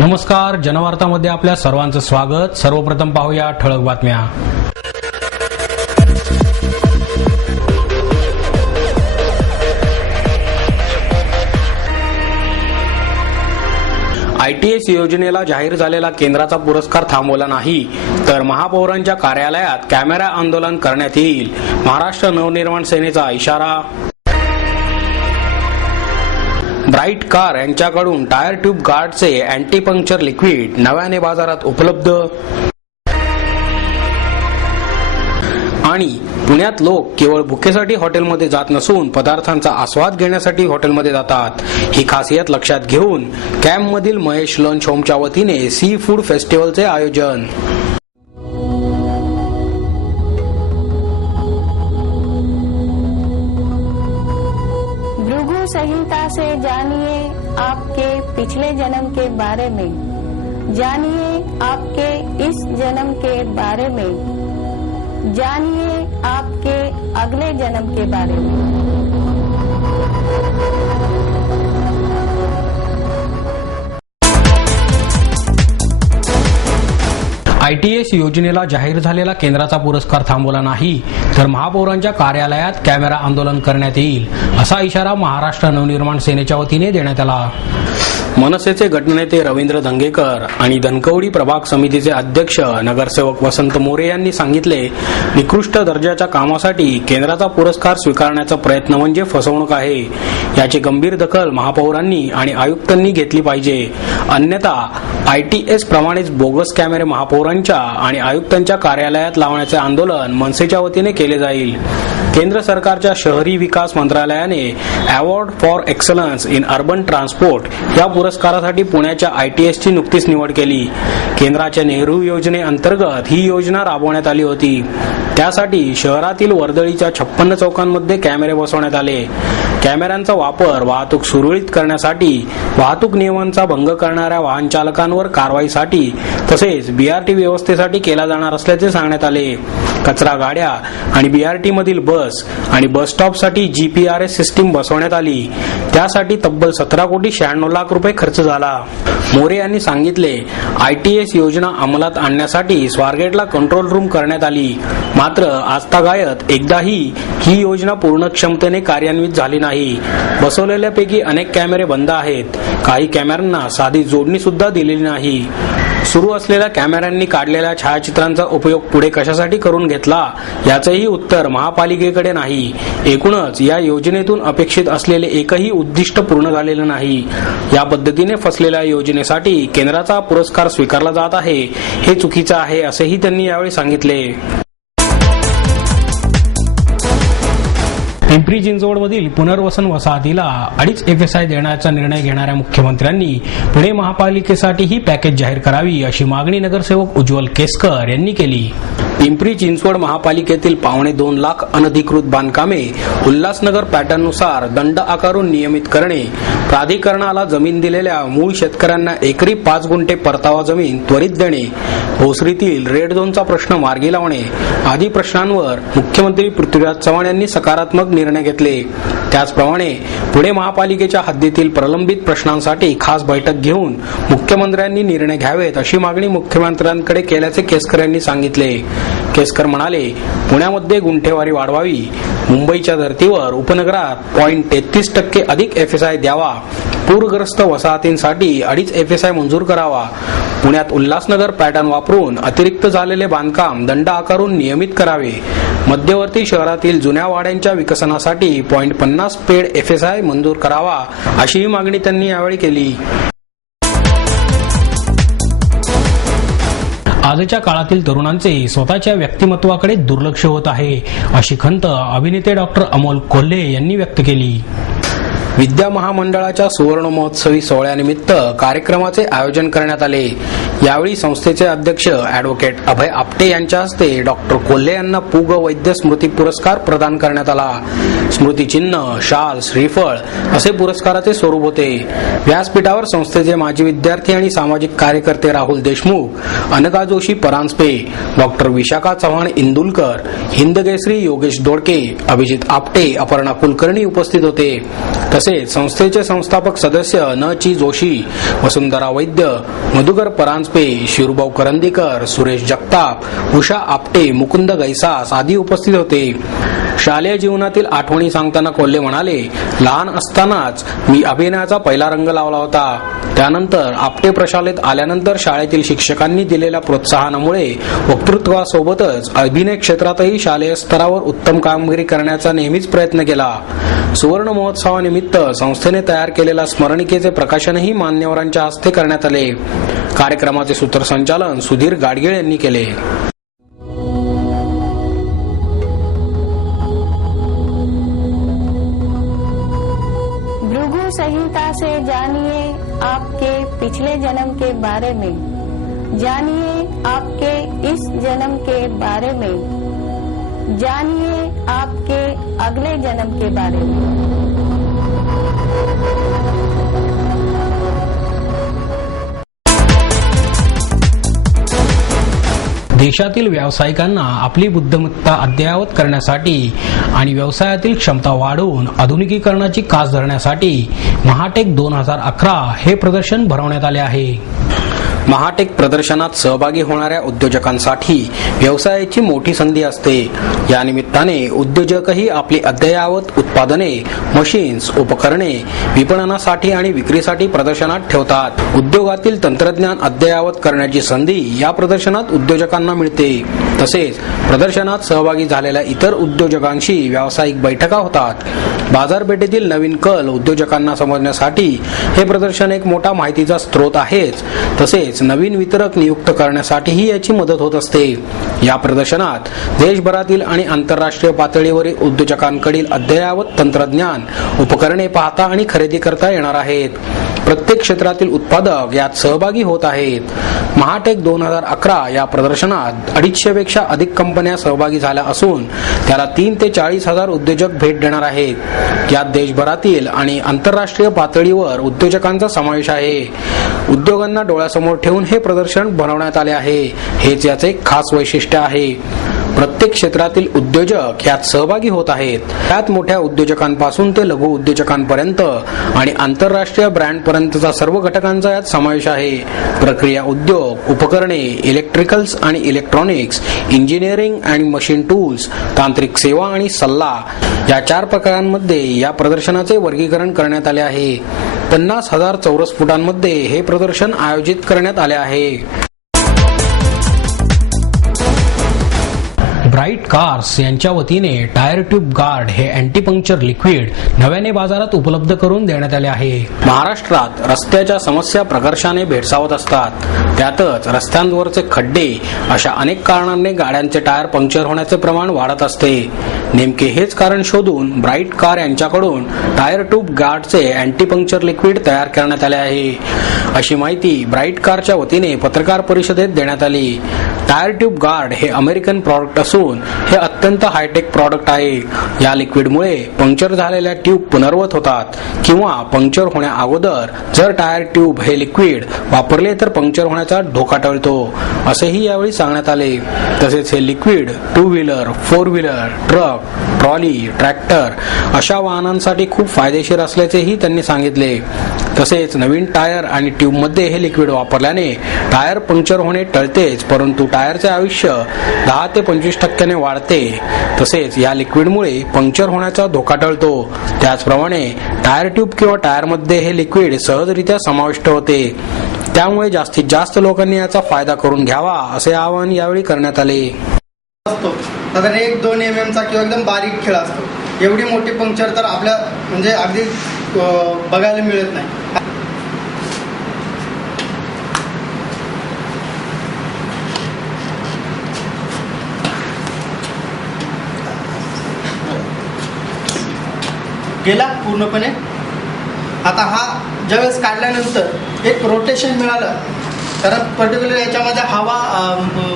नमस्कार, जनवार्तामध्ये आपल्या सर्वांचं स्वागत। सर्वप्रथम पाहूया ठळक बातम्या। ITS योजनेला जाहीर झालेला केंद्राचा पुरस्कार थांबवला नाही तर महापौरांच्या कार्यालयात कॅमेरा आंदोलन करण्यात येईल। महाराष्ट्र नवनिर्माण सेनेचा इशारा। ब्राइट कार यांच्याकडून टायर ट्यूब गार्डचे अँटी पंक्चर लिक्विड नव्याने बाजारात उपलब्ध। आणि पुण्यात लोक केवळ भुकेसाठी हॉटेलमध्ये जात नसून पदार्थांचा आस्वाद घेण्यासाठी हॉटेलमध्ये जातात। ही खासियत लक्षात घेऊन कॅम्पमधील महेश लंच होमच्या वतीने सी फूड फेस्टिवलचे आयोजन। भृगु संहिता से जानिए आपके पिछले जन्म के बारे में, जानिए आपके इस जन्म के बारे में, जानिए आपके अगले जन्म के बारे में। ITS योजनेला जाहीर झालेला केंद्राचा पुरस्कार थांबवला नाही तर महापौरांच्या कार्यालयात कॅमेरा आंदोलन करण्यात येईल, असा इशारा महाराष्ट्र नवनिर्माण सेनेच्या वतीने देण्यात आला। मनसेचे गटनेते रवींद्र धंगेकर आणि धनकवडी प्रभाग समितीचे अध्यक्ष नगरसेवक वसंत मोरे यांनी सांगितले, निकृष्ट दर्जाच्या कामासाठी केंद्राचा पुरस्कार स्वीकारण्याचा प्रयत्न म्हणजे फसवणूक आहे। याची गंभीर दखल महापौरांनी आणि आयुक्तांनी घेतली पाहिजे, अन्यथा ITS प्रमाणेच बोगस कॅमेरे महापौरांच्या आणि आयुक्तांच्या कार्यालयात लावण्याचे आंदोलन मनसेच्या वतीने केले जाईल। केंद्र सरकारच्या शहरी विकास मंत्रालयाने award for excellence in urban transport या पुरस्कारासाठी पुण्याच्या ITS ची नुकतीच निवड केली। केंद्राच्या नेहरू योजनेअंतर्गत ही योजना राबवण्यात आली होती। त्यासाठी शहरातील वर्दळीच्या 56 चौकांमध्ये कॅमेरे बसवण्यात आले। कॅमेऱ्यांचा वापर वाहतूक सुरळीत करण्यासाठी, वाहतूक नियमांचा भंग करणाऱ्या वाहन चालकांवर कारवाईसाठी तसेच BRT व्यवस्थेसाठी केला जाणार असल्याचे सांगण्यात आले। कचरा गाड्या आणि BRT मधील बस आणि बस स्टॉपसाठी GPRS सिस्टीम बसवण्यात आली। त्यासाठी तब्बल 17 कोटी 96 लाख रुपये खर्च झाला। मोरे यांनी सांगितले, ITS योजना अंमलात आणण्यासाठी स्वारगेटला कंट्रोल रूम करण्यात आली, मात्र आजतागायत एकदाही ही योजना पूर्ण क्षमतेने कार्यान्वित झाली नाही। बसवलेल्यापैकी अनेक कॅमेरे बंद आहेत, काही कॅमेऱ्यांना साधी जोडणी सुद्धा दिलेली नाही। सुरू असलेल्या कॅमेऱ्यांनी काढलेल्या छायाचित्रांचा उपयोग पुढे कशासाठी करून घेतला याचेही उत्तर महापालिकेकडे नाही। एकूणच या योजनेतून अपेक्षित असलेले एकही उद्दिष्ट पूर्ण झालेले नाही। या पद्धतीने फसलेल्या योजनेसाठी केंद्राचा पुरस्कार स्वीकारला जात आहे, हे चुकीचे आहे असेही त्यांनी यावेळी सांगितले। पिंपरी चिंचवडमधील पुनर्वसन वसाहतीला 2.5 FSI देण्याचा निर्णय घेणाऱ्या मुख्यमंत्र्यांनी पुणे महापालिकेसाठी ही पॅकेज जाहीर करावी, अशी मागणी नगरसेवक उज्ज्वल केसकर यांनी केली। पिंपरी चिंचवड महापालिकेतील 2.25 लाख अनधिकृत बांधकामे उल्हासनगर पॅटर्ननुसार दंड आकारून नियमित करणे, प्राधिकरणाला जमीन दिलेल्या मूळ शेतकऱ्यांना एकरी 5 गुंठे परतावा जमीन त्वरित देणे, भोसरीतील रेड झोनचा प्रश्न मार्गी लावणे आदी प्रश्नांवर मुख्यमंत्री पृथ्वीराज चव्हाण यांनी सकारात्मक निर्णय घेतले। त्याचप्रमाणे पुणे महापालिकेच्या हद्दीतील प्रलंबित प्रश्नांसाठी खास बैठक घेऊन मुख्यमंत्र्यांनी निर्णय घ्यावेत, अशी मागणी मुख्यमंत्र्यांकडे केल्याचे केसकर यांनी सांगितले। केसकर म्हणाले, पुण्यामध्ये गुंठेवारी वाढवावी, मुंबईच्या धर्तीवर उपनगरात 0.33% अधिक FSI द्यावा, पूरग्रस्त वसाहतींसाठी 2.5 FSI मंजूर करावा, पुण्यात उल्हासनगर पॅटर्न वापरून अतिरिक्त झालेले बांधकाम दंड आकारून नियमित करावे, मध्यवर्ती शहरातील जुन्या वाड्यांच्या विकसनासाठी 0.50 पेड FSI मंजूर करावा, अशीही मागणी त्यांनी यावेळी केली। आजच्या काळातील तरुणांचे स्वतःच्या व्यक्तिमत्वाकडे दुर्लक्ष होत आहे, अशी खंत अभिनेते डॉक्टर अमोल कोल्हे यांनी व्यक्त केली। विद्या महामंडळाच्या सुवर्ण महोत्सवी सोहळ्यानिमित्त कार्यक्रमाचे आयोजन करण्यात आले। यावेळी संस्थेचे अध्यक्ष ॲडव्होकेट अभय आपटे यांच्या हस्ते डॉक्टर कोल्हे यांना पूग वैद्य स्मृती पुरस्कार प्रदान करण्यात आला. स्मृतिचिन्ह, शाल, श्रीफळ असे पुरस्काराचे स्वरूप होते. व्यासपीठावर संस्थेचे माजी विद्यार्थी आणि सामाजिक कार्यकर्ते राहुल देशमुख, अनघा जोशी परांजपे, डॉक्टर विशाखा चव्हाण इंदुलकर, हिंदकेसरी योगेश दोडके, अभिजित आपटे, अपर्णा कुलकर्णी उपस्थित होते. तसेच संस्थेचे संस्थापक सदस्य न. ची जोशी, वसुंधरा वैद्य, मधुकर परांजपे, शिरुभाऊ करंदीकर, सुरेश जगताप, उषा आपटे, मुकुंद गैसास आदी उपस्थित होते. शालेय जीवनातील आठवणी सांगताना कोल्हे म्हणाले, लहान असतानाच मी अभिनयाचा पहिला रंग लावला होता. त्यानंतर आपटे प्रशालेत आल्यानंतर शाळेतील शिक्षकांनी दिलेल्या प्रोत्साहनामुळे वक्तृत्वासोबतच अभिनय क्षेत्रातही शालेय स्तरावर उत्तम कामगिरी करण्याचा नेहमीच प्रयत्न केला. सुवर्ण महोत्सवानिमित्त संस्थेने तयार केलेल्या स्मरणिकेचे प्रकाशनही मान्यवरांच्या हस्ते करण्यात आले. कार्यक्रमाचे सूत्रसंचालन सुधीर गाडगीळ यांनी केले. भृगु संहिता से जानिए आपके पिछले जन्म के बारे में, जानिए आपके इस जन्म के बारे में, जानिए आपके अगले जन्म के बारे में. देशातील व्यावसायिकांना आपली बुद्धिमत्ता अद्ययावत करण्यासाठी आणि व्यवसायातील क्षमता वाढवून आधुनिकीकरणाची कास धरण्यासाठी महाटेक 2011 हे प्रदर्शन भरवण्यात आले आहे. महाटेक प्रदर्शनात सहभागी होणाऱ्या उद्योजकांसाठी व्यवसायाची मोठी संधी असते. या निमित्ताने उद्योजकही आपली अद्ययावत उत्पादने, मशीन्स, उपकरणे विपणनासाठी आणि विक्रीसाठी प्रदर्शनात ठेवतात. उद्योगातील तंत्रज्ञान अद्ययावत करण्याची संधी या प्रदर्शनात उद्योजकांना मिळते. तसेच प्रदर्शनात सहभागी झालेल्या इतर उद्योजकांशी व्यावसायिक बैठका होतात. बाजारपेठेतील नवीन कल उद्योजकांना समजण्यासाठी हे प्रदर्शन एक मोठा माहितीचा स्रोत आहेच. तसेच नवीन वितरक नियुक्त करण्यासाठीही याची मदत होत असते. या प्रदर्शनात देशभरातील आणि आंतरराष्ट्रीय पातळीवरील उद्योजकांकडील अद्ययावत तंत्रज्ञान, उपकरणे पाहता आणि खरेदी करता येणार आहेत. प्रत्येक क्षेत्रातील उत्पादक यात सहभागी होत आहेत. महाटेक 2011 या प्रदर्शनात 250 पेक्षा अधिक कंपन्या सहभागी झाल्या असून त्याला 3 ते 40 हजार उद्योजक भेट देणार आहेत. यात देशभरातील आणि आंतरराष्ट्रीय पातळीवर उद्योजकांचा समावेश आहे. उद्योगांना डोळ्यासमोर ठेवून हे प्रदर्शन बनवण्यात आले आहे. हेच याचे खास वैशिष्ट्य आहे. प्रत्येक क्षेत्रातील उद्योजक यात सहभागी होत आहेत. त्यात मोठ्या उद्योजकांपासून ते लघु उद्योजकांपर्यंत आणि आंतरराष्ट्रीय ब्रँडपर्यंतचा सर्व घटकांचा यात समावेश आहे. प्रक्रिया उद्योग, उपकरणे, इलेक्ट्रिकल्स आणि इलेक्ट्रॉनिक्स, इंजिनिअरिंग आणि मशीन टूल्स, तांत्रिक सेवा आणि सल्ला या 4 प्रकारांमध्ये या प्रदर्शनाचे वर्गीकरण करण्यात आले आहे. 50,000 चौरस फुटांमध्ये हे प्रदर्शन आयोजित करण्यात आले आहे. ब्राईट कार्स यांच्या वतीने टायर ट्यूब गार्ड हे अँटी पंक्चर लिक्विड नव्याने बाजारात उपलब्ध करून देण्यात आले आहे. महाराष्ट्रात रस्त्याच्या समस्या प्रकर्षाने भेडसावत असतात. त्यातच रस्त्यांवरचे खड्डे अशा अनेक कारणांनी गाड्यांचे टायर पंक्चर होण्याचे प्रमाण वाढत असते. नेमके हेच कारण शोधून ब्राईट कार यांच्याकडून टायर ट्यूब गार्डचे अँटी पंक्चर लिक्विड तयार करण्यात आले आहे. अशी माहिती ब्राईट कारच्या वतीने पत्रकार परिषदेत देण्यात आली. टायर ट्यूब गार्ड हे अमेरिकन प्रॉडक्ट असून हे अत्यंत हायटेक प्रॉडक्ट आहे. या लिक्विडमुळे पंक्चर झालेल्या ट्यूब पुनर्वत होतात किंवा पंक्चर होण्या अगोदर जर टायर ट्यूब हे लिक्विड वापरले तर पंक्चर होण्याचा धोका टळतो, असेही यावेळी सांगण्यात आले. तसेच हे liquid 2 wheeler, 4 wheeler, truck, trolley, tractor अशा वाहनांसाठी खूप फायदेशीर असल्याचेही त्यांनी सांगितले. तसेच नवीन टायर आणि ट्यूबमध्ये हे लिक्विड वापरल्याने टायर पंक्चर होणे टळतेच, परंतु टायरचे आयुष्य 10 ते 25% वाढते. तसेच या लिक्विडमुळे पंक्चर होण्याचा धोका टळतो. त्याचप्रमाणे टायर ट्यूब किंवा टायरमध्ये हे लिक्विड सहजरित्या समाविष्ट होते. त्यामुळे जास्तीत जास्त लोकांनी याचा फायदा करून घ्यावा असे आवाहन यावेळी करण्यात आले. साधारण 1-2 mm चा किंवा एकदम बारीक खिळा असतो. एवढी मोठी पंक्चर तर आपल्या म्हणजे अगदी बघायला मिळत नाही. गेला पूर्णपणे. आता हा ज्यावेळेस काढल्यानंतर एक रोटेशन मिळालं कारण पर्टिक्युलर याच्यामध्ये हवा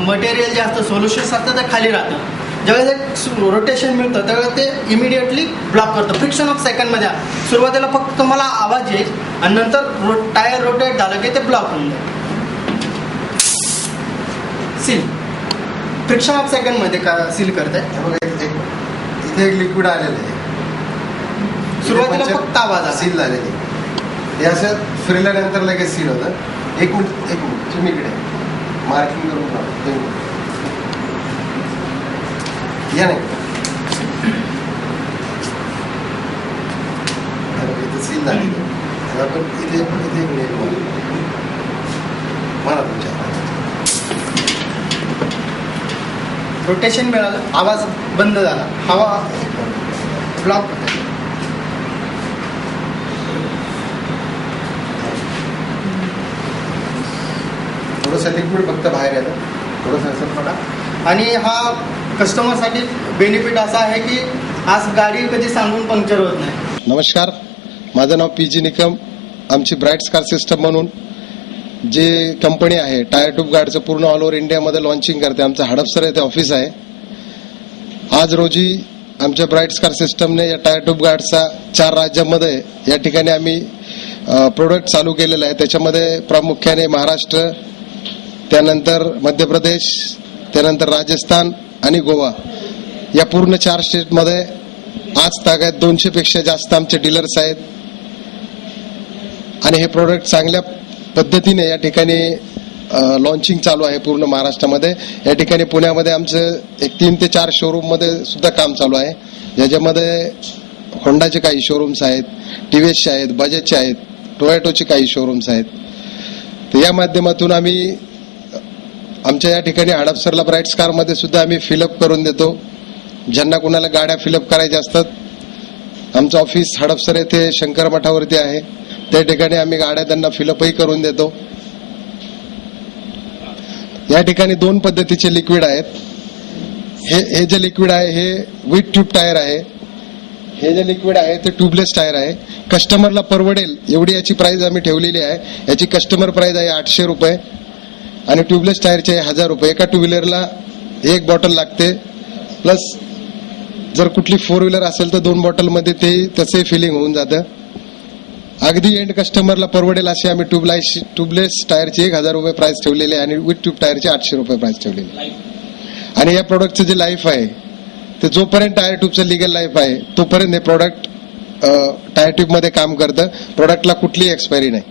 मटेरियल जे असतं सोल्युशन्स असतं ते खाली राहतं. ज्यावेळेस एक रोटेशन मिळतं त्यावेळेस ते इमिडिएटली ब्लॉक करतं. फ्रिक्शन ऑफ सेकंडमध्ये सुरुवातीला फक्त तुम्हाला आवाज येईल आणि नंतर टायर रोटेट झालं की ते ब्लॉक होऊन जाईल. सील फ्रिक्शन ऑफ सेकंडमध्ये का सील करत आहे. इथे एक लिक्विड आलेलं आहे, सुरुवातीला फक्त आवाज आहे. सील झालेली. हे असं फिरल्यानंतर लगेच सील होतं. एक मिनिट तुम्ही इकडे मार्किंग करून ठेवा. या नाही इथे सील झालेली आहे. आपण इथे मला तुमच्या रोटेशन मिळालं, आवाज बंद झाला, हवा ब्लॉक होते. थोडंसं लिक्विड फक्त बाहेर येतं, थोडंसं असं पडा. आणि हा कस्टमरसाठी बेनिफिट असा आहे की आज गाडी कधी सांगून पंक्चर होत नाही. नमस्कार, माझं नाव PG निकम. आमची ब्राईट कार सिस्टम म्हणून जे कंपनी आहे टायर ट्यूब गार्डचं पूर्ण ऑल ओव्हर इंडियामध्ये लॉन्चिंग करते. आमचं हडपसर येथे ऑफिस आहे. आज रोजी आमच्या ब्राईट कार सिस्टमने या टायर ट्यूब गार्डचा 4 राज्यामध्ये या ठिकाणी आम्ही प्रोडक्ट चालू केलेलं आहे. त्याच्यामध्ये प्रामुख्याने महाराष्ट्र, त्यानंतर मध्य प्रदेश, त्यानंतर राजस्थान आणि गोवा या पूर्ण 4 स्टेटमध्ये आज तागायत 200 पेक्षा जास्त आमचे डीलर्स आहेत. आणि हे प्रोडक्ट चांगल्या पद्धतीने या ठिकाणी लॉन्चिंग चालू आहे पूर्ण महाराष्ट्रामध्ये. या ठिकाणी पुण्यामध्ये आमचं एक 3 ते 4 शोरूममध्ये सुद्धा काम चालू आहे, ज्याच्यामध्ये होंडाचे काही शोरूम्स आहेत, TVSचे आहेत, बजाजचे आहेत, टोयोटोचे काही शोरूम्स आहेत. तर या माध्यमातून आम्ही आमच्या या ठिकाणी हडपसरला ब्राईट कारमध्ये सुद्धा आम्ही फिलअप करून देतो. ज्यांना कुणाला गाड्या फिलअप करायच्या असतात, आमचं ऑफिस हडपसर येथे शंकर मठावरती आहे. त्या ठिकाणी आम्ही गाड्या त्यांना फिलअपही करून देतो. या ठिकाणी 2 पद्धतीचे लिक्विड आहेत. हे जे लिक्विड आहे हे विथ ट्यूब टायर आहे. हे जे लिक्विड आहे ते ट्यूबलेस टायर आहे. कस्टमरला परवडेल एवढी याची प्राइस आम्ही ठेवलेली आहे. याची कस्टमर प्राइस आहे 800 रुपये आणि ट्यूबलेस टायरचे 1000 रुपये. एका 2 व्हीलरला 1 बॉटल लागते, प्लस जर कुठली 4 व्हीलर असेल तर 2 बॉटलमध्ये ते तसे फिलिंग होऊन जातं. अगदी एंड कस्टमरला परवडेल असे आम्ही ट्यूबलेस टायरचे 1000 रुपये प्राइस ठेवलेले आणि विथ ट्यूब टायरचे 800 रुपये प्राइस ठेवलेले. आणि या प्रोडक्टचं जे लाईफ आहे ते जोपर्यंत टायर ट्यूबचं लिगल लाईफ आहे तोपर्यंत हे प्रोडक्ट टायर ट्यूबमध्ये काम करतं. प्रोडक्टला कुठलीही एक्सपायरी नाही.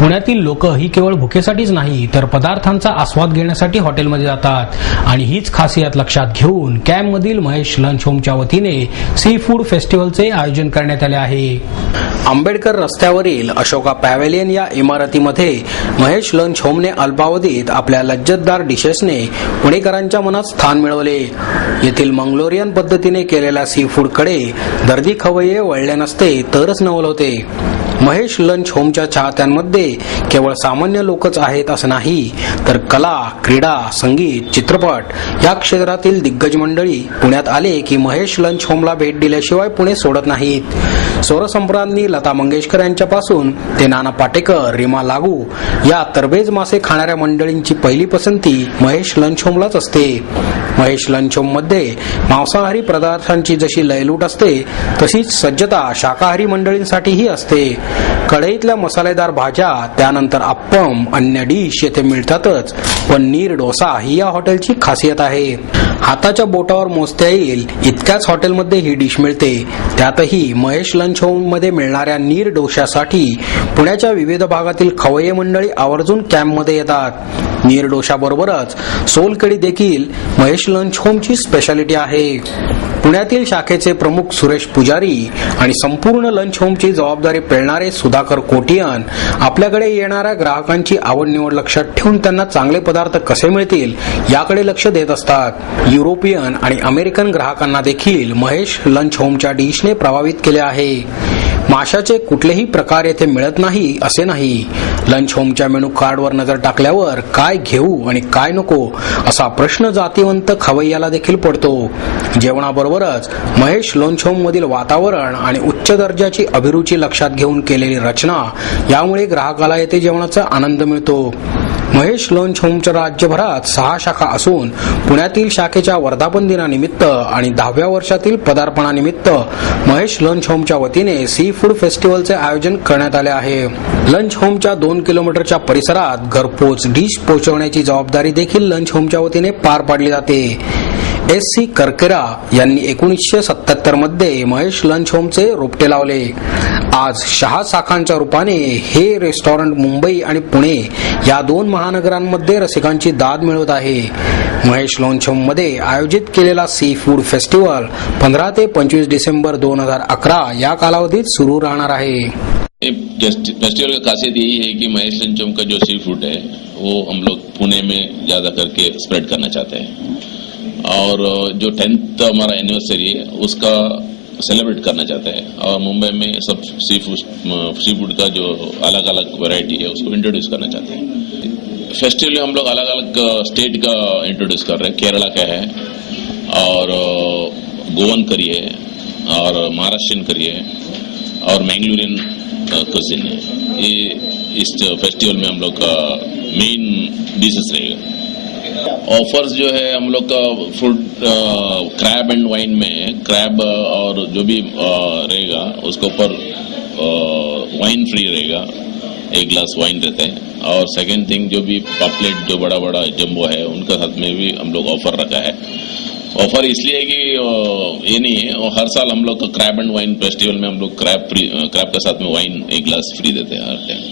पुण्यातील लोक ही केवळ भुकेसाठीच नाही तर पदार्थांचा आस्वाद घेण्यासाठी हॉटेलमध्ये जातात. आणि हीच खासियत लक्षात घेऊन कॅम्पमधील महेश लंच होमच्या वतीने सी फूड फेस्टिवलचे आयोजन करण्यात आले आहे. आंबेडकर रस्त्यावरील अशोका पॅव्हेलियन या इमारतीमध्ये महेश लंच होमने अल्पावधीत आपल्या लज्जतदार डिशेसने पुणेकरांच्या मनात स्थान मिळवले. येथील मंगलोरियन पद्धतीने केलेल्या सी फूडकडे दर्दी खवय्ये वळले नसते तरच नवल होते. महेश लंच होमच्या चाहत्यांमध्ये केवळ सामान्य लोकच आहेत असं नाही, तर कला, क्रीडा, संगीत, चित्रपट या क्षेत्रातील दिग्गज मंडळी पुण्यात आले की महेश लंच होमला भेट दिल्याशिवाय पुणे सोडत नाहीत. स्वरसम्राज्ञी लता मंगेशकर यांच्यापासून ते नाना पाटेकर, रीमा लागू या तरबेज मासे खाणाऱ्या मंडळींची पहिली पसंती महेश लंच होमलाच असते. महेश लंच होम मध्ये मांसाहारी पदार्थांची जशी लयलूट असते तशीच सज्जता शाकाहारी मंडळींसाठीही असते. कढईतल्या मसालेदार भाज्या, त्यानंतर अप्पम, अन्य डिश येथे मिळतातच. पण नीर डोसा ही या हॉटेलची खासियत आहे. हाताच्या बोटावर मोजता येईल इतक्याच हॉटेलमध्ये ही डिश मिळते. त्यातही महेश लंच होम मध्ये मिळणाऱ्या नीर डोशासाठी पुण्याच्या विविध भागातील खवय्ये मंडळी आवर्जून कॅम्पमध्ये येतात. नीर डोशाबरोबरच सोलकढी देखील महेश लंच होमची स्पेशालिटी आहे. पुण्यातील शाखेचे प्रमुख सुरेश पुजारी आणि संपूर्ण लंच होमची जबाबदारी पेलणारे सुधाकर कोटियन आपल्याकडे येणाऱ्या ग्राहकांची आवड निवड लक्षात ठेवून त्यांना चांगले पदार्थ कसे मिळतील याकडे लक्ष देत असतात. युरोपियन आणि अमेरिकन ग्राहकांना देखील महेश लंच होमच्या डिशने प्रभावित केले आहे. माशाचे कुठलेही प्रकार येथे मिळत नाही असे नाही. लंच होमच्या मेनू कार्डवर नजर टाकल्यावर काय घेऊ आणि काय नको असा प्रश्न जातीवंत खवय्याला देखील पडतो. जेवणाबरोबरच महेश लंच होम मधील वातावरण आणि उच्च दर्जाची अभिरुची लक्षात घेऊन केलेली रचना यामुळे ग्राहकाला येथे जेवणाचा आनंद मिळतो. महेश लंच होमच्या राज्यभरात 6 शाखा असून पुण्यातील शाखेच्या वर्धापन दिनानिमित्त आणि 10व्या वर्षातील पदार्पणानिमित्त महेश लंच होमच्या वतीने सी फूड फेस्टिवलचे आयोजन करण्यात आले आहे. लंच होमच्या 2 किलोमीटरच्या परिसरात घरपोच डिश पोहोचवण्याची जबाबदारी देखील लंच होमच्या वतीने पार पाडली जाते. S.C. करकेरा यांनी 1977 मध्ये महेश लंच होमचे रोपटे लावले. आज 6 शाखांच्या रूपाने हे रेस्टॉरंट मुंबई आणि पुणे या 2 महानगरांमध्ये रसिकांची दाद मिळवत आहे. महेश लंच होम मध्ये आयोजित केलेला सी फूड फेस्टिवल 15 ते 25 डिसेंबर 2011 या कालावधीत सुरू राहणार आहे. फेस्टिवल की खासियत यही है कि महेश लंच होम का जो सी फूड है वो हम लोग पुणे में ज्यादा करके स्प्रेड करना चाहते हैं और जो 10th हमारा एनिवर्सरी है उसका सेलिब्रेट करना चाहते हैं और मुंबई में सब सी फूड का जो अलग अलग वैरायटी है उसको इंट्रोड्यूस करना चाहते हैं. फेस्टिवल में हम लोग अलग अलग स्टेट का इंट्रोड्यूस कर रहे हैं. केरला का है और गोवन करी है और महाराष्ट्रियन करी है और मैंगलोरियन कुजिन है. ये इस फेस्टिवल में हम लोग का मेन डिशेस रहेगा. ऑफर्स जो है हम लोग का फूड क्रैब एंड वाइन में क्रैब और जो भी रहेगा उसके ऊपर वाइन फ्री रहेगा. 1 ग्लास वाइन रहता है और सेकंड थिंग जो भी पापलेट जो बड़ा बड़ा जम्बो है उनका साथ में भी हम लोग ऑफर रखा है. ऑफर इसलिए कि ये नहीं है और हर साल हम लोग का क्रैब एंड वाइन फेस्टिवल में हम लोग क्रैब के साथ में वाइन 1 ग्लास फ्री देते हैं हर टाइम.